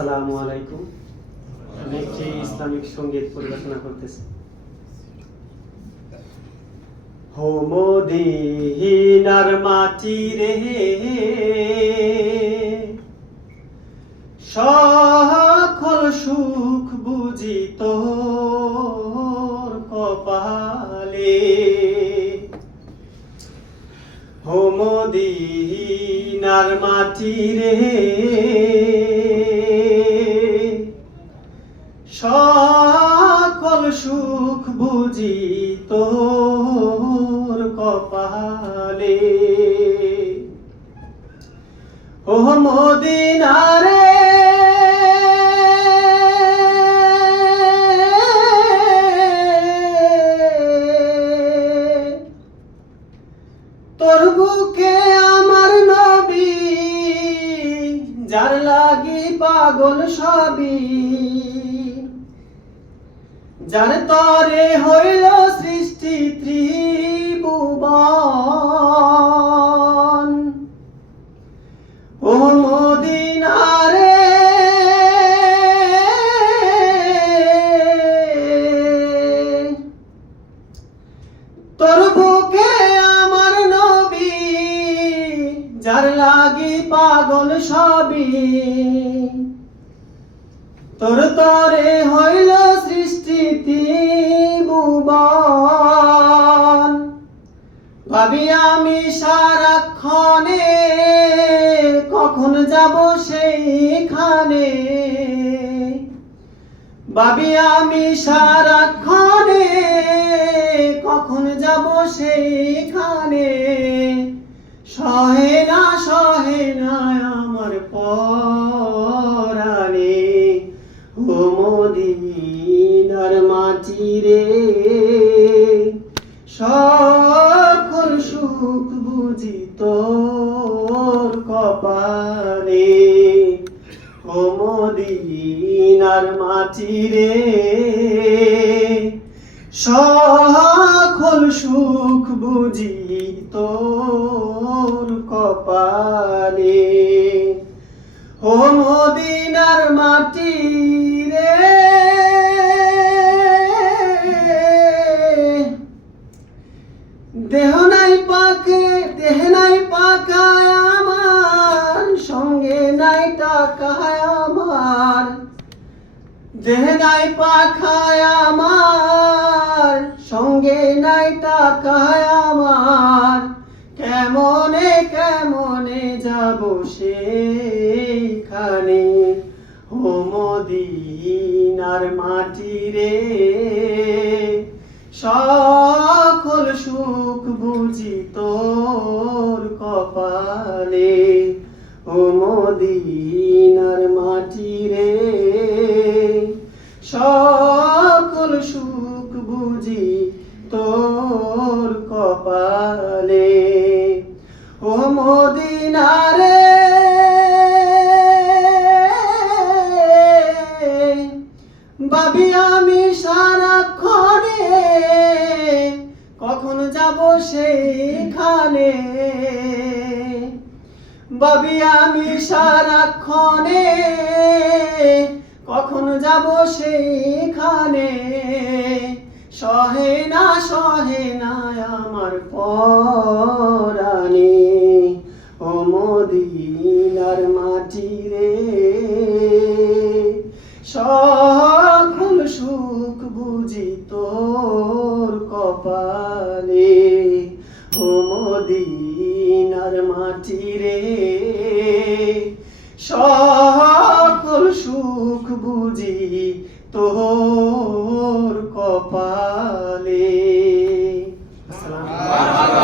আসসালামু আলাইকুম। আমি একটি ইসলামিক সঙ্গীত পরিবেশনা করতেছি। হো মদিনার মাটি রে, সকল সুখ বুঝি তোর কপালে। হো মদিনার মাটি রে, সকল সুখ বুঝি তোর কপালে। ও মদিনা রে, তোর বুকে আমার নবী, যার লাগি পাগল সবই, যার তরে হইল সৃষ্টি ত্রিভুবন। ও মদিনা রে, তোর বুকে আমার নবী, যার লাগি পাগল সবই, তোর তরে হইল সৃষ্টি ত্রিভুবন। ভাবি আমি সারাক্ষণে, কখন যাব সেইখানে। ভাবি আমি সারাক্ষণে, কখন যাব সেইখানে। সহে না আমার পরাণে। ও মদিনার মাটি রে, সকল সুখ বুঝি তোর কপালে। ও মদিনার মাটি রে, সকল সুখ বুঝি তোর কপালে। ও মদিনার মাটি রে, দেহ নাই পাকায় আমার, সঙ্গে নাই টাকায় আমার। দেহ নাই পাখায় আমার, সঙ্গে নাই টাকায় আমার। কেমনে যাব সেইখানে। ও মদিনার মাটি রে, সকল সুখ বুঝি তোর কপালে। ও মদিনার মাটি রে, সকল সুখ বুঝি তোর কপালে। ও মদিনা রে, ভাবি আমি সারাক্ষণে, কখন যাব সেইখানে। ভাবি আমি সারাক্ষণে, কখন যাব সেইখানে। সহে না আমার পরাণে। ও মদিনার মাটি রে, সকল সুখ বুঝি তোর কপালে। ও মদিনার মাটি রে, সকল সুখ বুঝি তোর